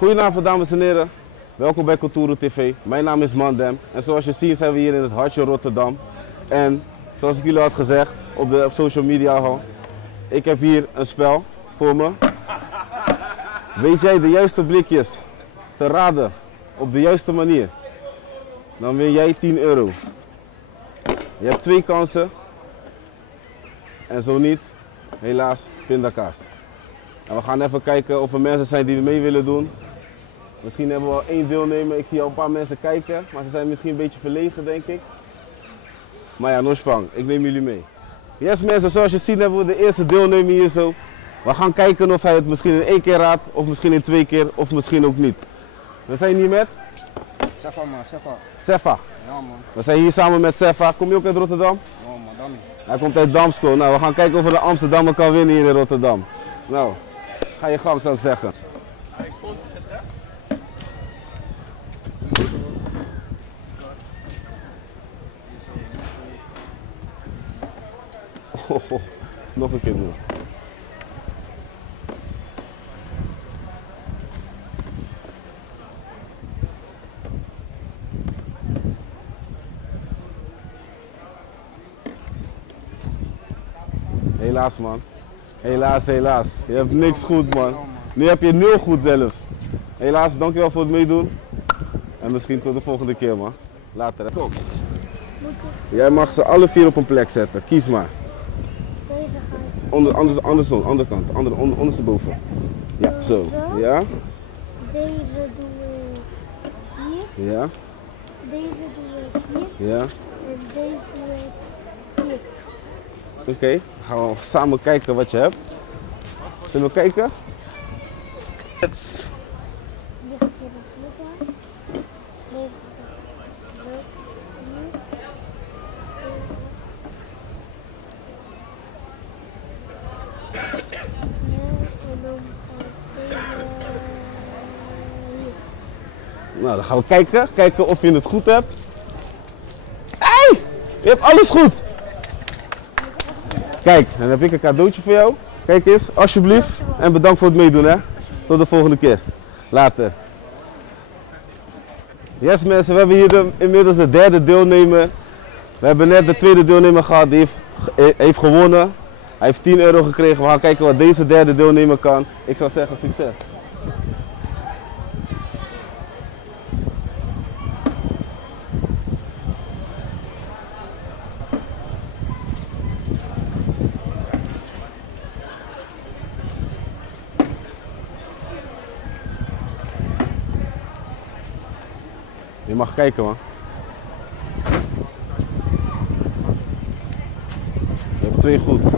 Goedenavond dames en heren, welkom bij Cultura TV. Mijn naam is Mandem en zoals je ziet zijn we hier in het hartje Rotterdam. En zoals ik jullie had gezegd op de social media al, ik heb hier een spel voor me. Weet jij de juiste blikjes te raden op de juiste manier, dan win jij 10 euro. Je hebt 2 kansen en zo niet, helaas pindakaas. En we gaan even kijken of er mensen zijn die mee willen doen. Misschien hebben we al 1 deelnemer. Ik zie al een paar mensen kijken, maar ze zijn misschien een beetje verlegen, denk ik. Maar ja, no spang. Ik neem jullie mee. Yes mensen, zoals je ziet hebben we de eerste deelnemer hier zo. We gaan kijken of hij het misschien in 1 keer raadt, of misschien in 2 keer, of misschien ook niet. We zijn hier met? Sefa man, Sefa. Sefa. Ja man. We zijn hier samen met Sefa. Kom je ook uit Rotterdam? Ja man, Dammy. Hij komt uit Damsko. Nou, we gaan kijken of er een Amsterdammer kan winnen hier in Rotterdam. Nou, ga je gang zou ik zeggen. Ik vond het hè? Oh, nog een keer doen. Helaas man. Helaas, helaas. Je hebt niks goed man. Nu heb je 0 goed zelfs. Helaas, dankjewel voor het meedoen. En misschien tot de volgende keer man. Later hè. Kom. Jij mag ze alle 4 op een plek zetten. Kies maar. Andersom, andere kant. Ondersteboven. Ja, zo. Ja. Deze doen we hier. Ja. Deze doen we hier. Ja. En deze doen we hier. Oké, gaan we samen kijken wat je hebt. Zullen we kijken? Ligt hier op hier. Deze hier. En dan hier. Nou, dan gaan we kijken. Kijken of je het goed hebt. Hey! Je hebt alles goed! Kijk, dan heb ik een cadeautje voor jou. Kijk eens, alsjeblieft. En bedankt voor het meedoen hè. Tot de volgende keer. Later. Yes mensen, we hebben hier inmiddels de 3e deelnemer. We hebben net de 2e deelnemer gehad, die heeft gewonnen. Hij heeft 10 euro gekregen. We gaan kijken wat deze 3e deelnemer kan. Ik zou zeggen succes. Je mag kijken man. Je hebt 2 goed. Dat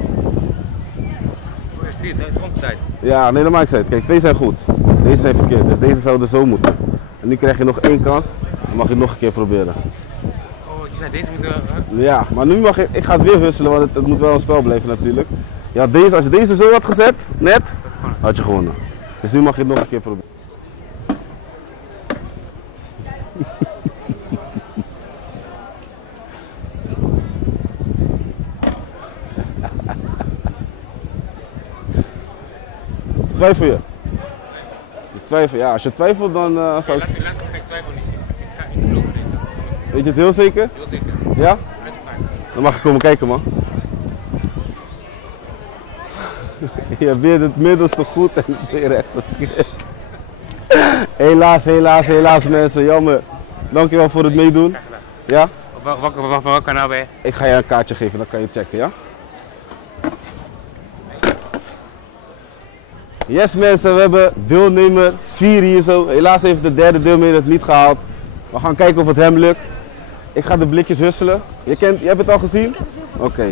is gewoon tijd. Ja, nee dat maakt niet uit. Kijk, 2 zijn goed. Deze zijn verkeerd, dus deze zouden zo moeten. En nu krijg je nog 1 kans. Dan mag je het nog een keer proberen. Oh, je zei deze moeten... Ja, maar nu mag ik ga het weer husselen, want het moet wel een spel blijven natuurlijk. Ja, deze, als je deze zo had gezet, net, had je gewonnen. Dus nu mag je het nog een keer proberen. Twijfel je? Twijfel, ja, als je twijfelt dan zou ik... Ik twijfel niet. Ik geloof erin. Weet je het heel zeker? Heel zeker. Ja? Dan mag je komen kijken man. Je hebt weer het middelste goed en het weer recht verkeerd. Helaas mensen, jammer. Dankjewel voor het meedoen. Ja? Van welk kanaal ben je? Ik ga je een kaartje geven, dan kan je checken, ja? Yes mensen, we hebben deelnemer 4 hier zo. Helaas heeft de 3e deelnemer het niet gehaald. We gaan kijken of het hem lukt. Ik ga de blikjes husselen. Je hebt het al gezien? Ik heb het zo. Oké.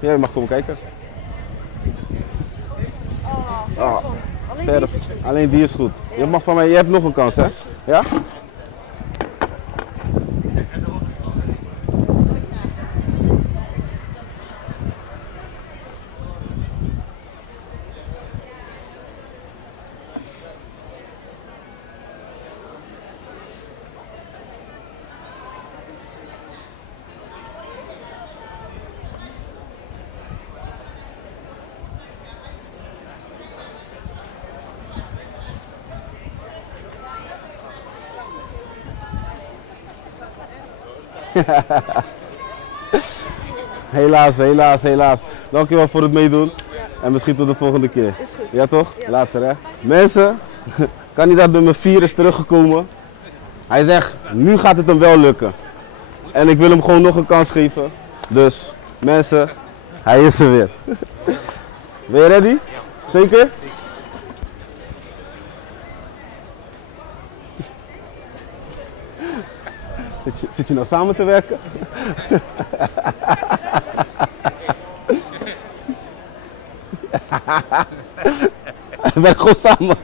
Ja, je mag komen kijken. Oh, Ah, alleen verder. deze is goed. Alleen die is goed. Je mag van mij, je hebt nog een kans hè? Ja? Helaas, helaas, helaas. Dankjewel voor het meedoen. En misschien tot de volgende keer. Is goed. Ja toch? Ja. Later hè. Mensen, kandidaat nummer 4 is teruggekomen. Hij zegt, nu gaat het hem wel lukken. En ik wil hem gewoon nog een kans geven. Dus mensen, hij is er weer. Ben je ready? Zeker? Zit je nou samen te werken? We werken gewoon samen.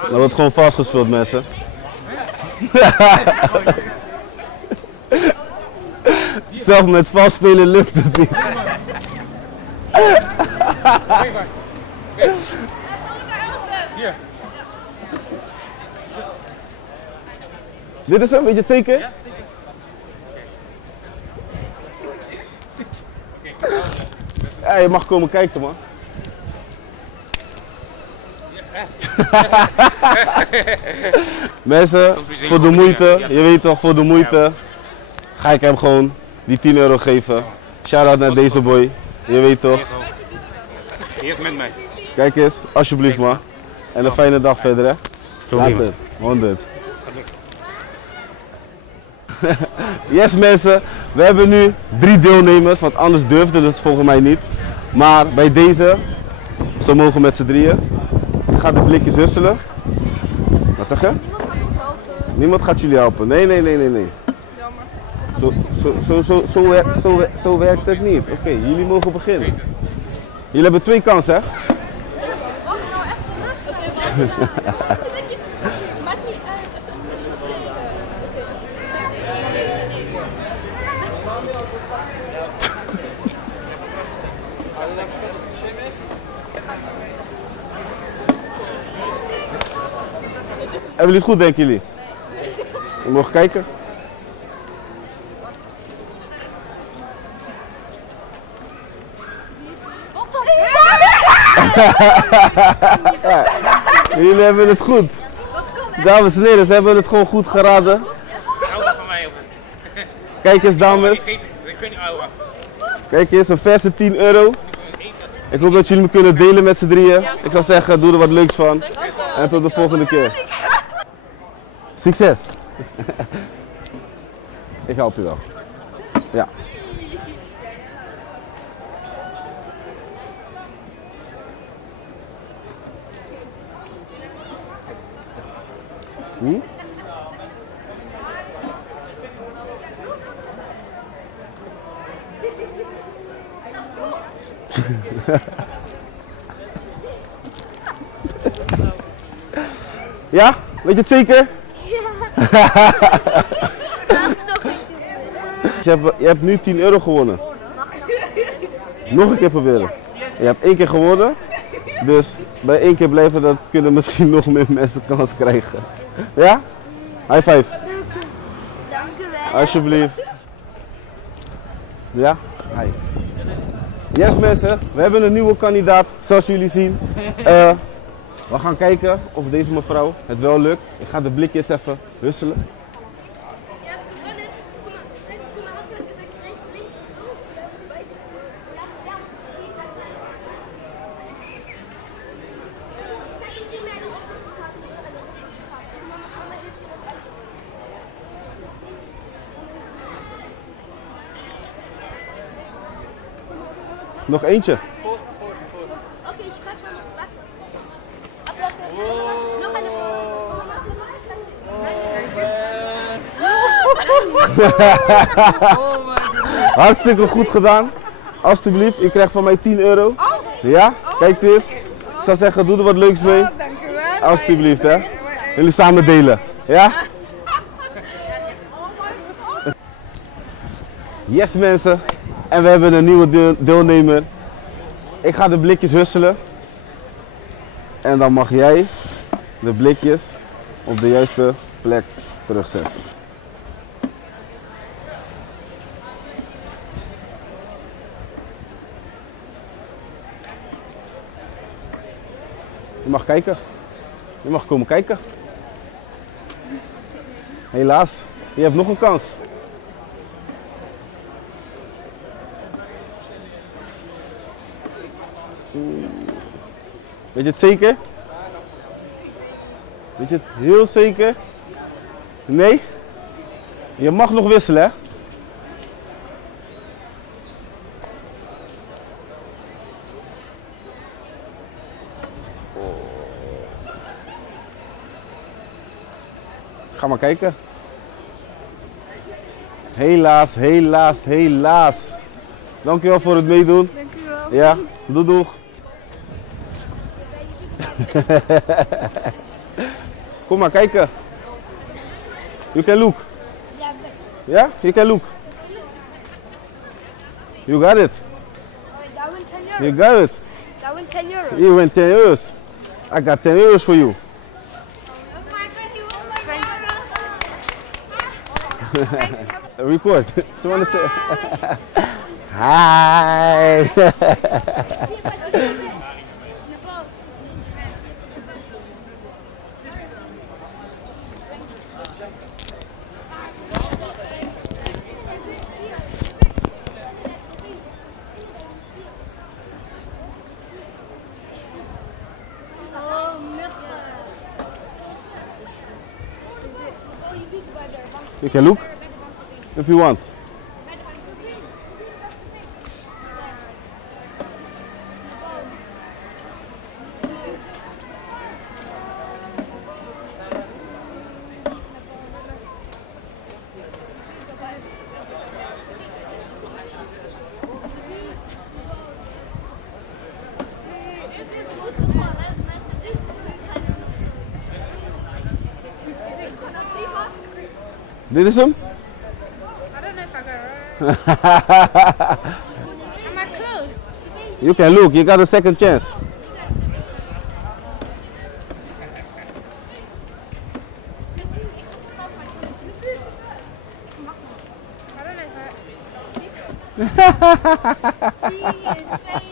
Dat wordt gewoon vast gespeeld, mensen. Zelf met vast spelen lukt het niet. Hier. Dit is hem, weet je het zeker? Ja. Ja, je mag komen kijken, man. Mensen, voor de moeite, je weet toch, voor de moeite ga ik hem gewoon die 10 euro geven. Shout-out naar deze boy, je weet toch. Eerst met mij. Kijk eens, alsjeblieft man. En een fijne dag verder hè. Probleem. Later, 100. Yes mensen, we hebben nu 3 deelnemers, want anders durfde het volgens mij niet. Maar bij deze, ze mogen met z'n drieën. Ik ga de blikjes wisselen. Wat zeg je? Niemand gaat ons helpen. Niemand gaat jullie helpen. Nee. Jammer. Zo werkt het niet. Oké, jullie mogen beginnen. Jullie hebben 2 kansen hè? Wacht nou even rustig. Maakt niet uit. Hebben jullie het goed, denken jullie? We mogen kijken. Jullie hebben het goed. Dames en heren, ze hebben het gewoon goed geraden. Hou van mij, jongen. Kijk eens, dames. Ik weet niet, ouwe. Kijk eens, een verse 10 euro. Ik hoop dat jullie me kunnen delen met z'n drieën. Ik zou zeggen, doe er wat leuks van. En tot de volgende keer. Succes! Ik help je wel. Ja. Hm? Ja? Weet je het zeker? Je hebt nu 10 euro gewonnen. Nog een keer proberen. Je hebt 1 keer gewonnen. Dus bij 1 keer blijven, dat kunnen misschien nog meer mensen kans krijgen. Ja? High five. Dank u wel. Alsjeblieft. Ja? Hi. Yes mensen, we hebben een nieuwe kandidaat, zoals jullie zien. We gaan kijken of deze mevrouw het wel lukt. Ik ga de blikjes even husselen. Nog eentje. Oké, schat, wacht. Nog een. Hartstikke goed gedaan. Alsjeblieft, u krijgt van mij 10 euro. Ja, kijk eens. Ik zou zeggen, doe er wat leuks mee. Dank u wel. Alsjeblieft hè. Jullie samen delen. Ja? Yes mensen. En we hebben een nieuwe deelnemer. Ik ga de blikjes husselen. En dan mag jij de blikjes op de juiste plek terugzetten. Je mag kijken. Je mag komen kijken. Helaas, je hebt nog een kans. Weet je het zeker? Weet je het heel zeker? Nee? Je mag nog wisselen, hè? Ga maar kijken. Helaas, helaas, helaas. Dankjewel voor het meedoen. Dankjewel. Ja, doei doeg. Kom maar kijken. You can look. Yeah, you can look. You got it. Oh, that went 10 You euros. got it. That went 10 euros. You win 10 euros. I got 10 euros for you. Record. You want to say? Hi. Oh, muggen. You can look if you want. Dit is hem? I don't know if I got it right. Am I close? You can look, you got a second chance. I don't know if I... She is sailing around.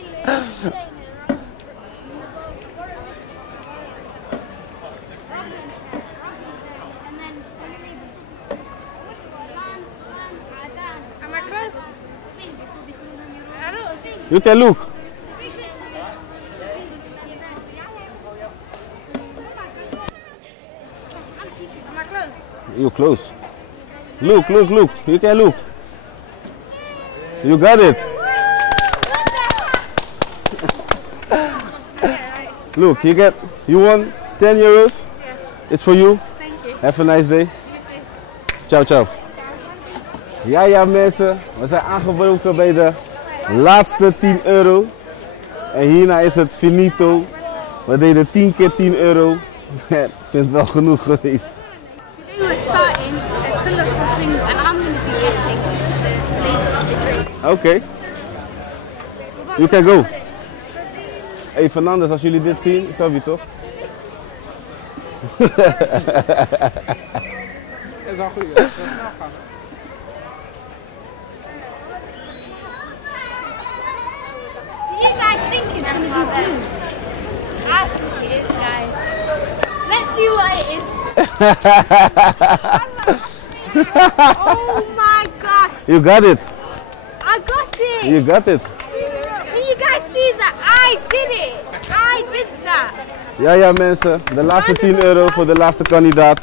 Am I close? I don't think. You can look. Am I close? You close. Look, look, look. You can look. You got it. Look, you won 10 euros. It's for you. Thank you. Have a nice day. Ciao, ciao. Ja mensen, we zijn aangebroken bij de laatste 10 euro. En hierna is het finito. We deden 10 keer 10 euro. Ik vind het wel genoeg geweest. Today we're starting a colourful thing and I'm going to be guessing the flavors of the drink. Oké. You can go. Hey Fernandes, als jullie dit zien, Sabi toch? Dat is wel goed, dat is wel snel gaan. Do you guys think it's going to be blue? I think it is, guys. Let's see what it is. Oh my gosh. You got it. I got it. You got it. Can you guys see that? I did it. I did that. Ja mensen, de laatste 10 euro voor de laatste kandidaat.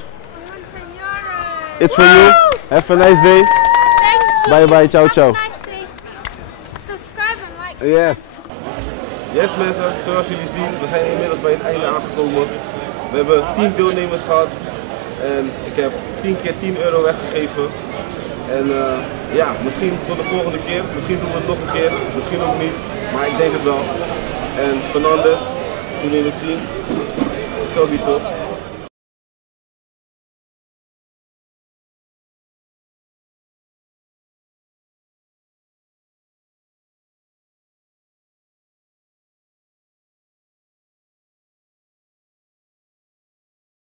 It's for you. Have a nice day. Thank you. Bye bye, ciao ciao. Have a nice day. Subscribe and like. Yes. Yes mensen, zoals jullie zien, we zijn inmiddels bij het einde aangekomen. We hebben 10 deelnemers gehad en ik heb 10 keer 10 euro weggegeven. En ja, misschien tot de volgende keer, misschien doen we het nog een keer, misschien ook niet, maar ik denk het wel. En Fernandes, zullen jullie het zien? Sorry toch?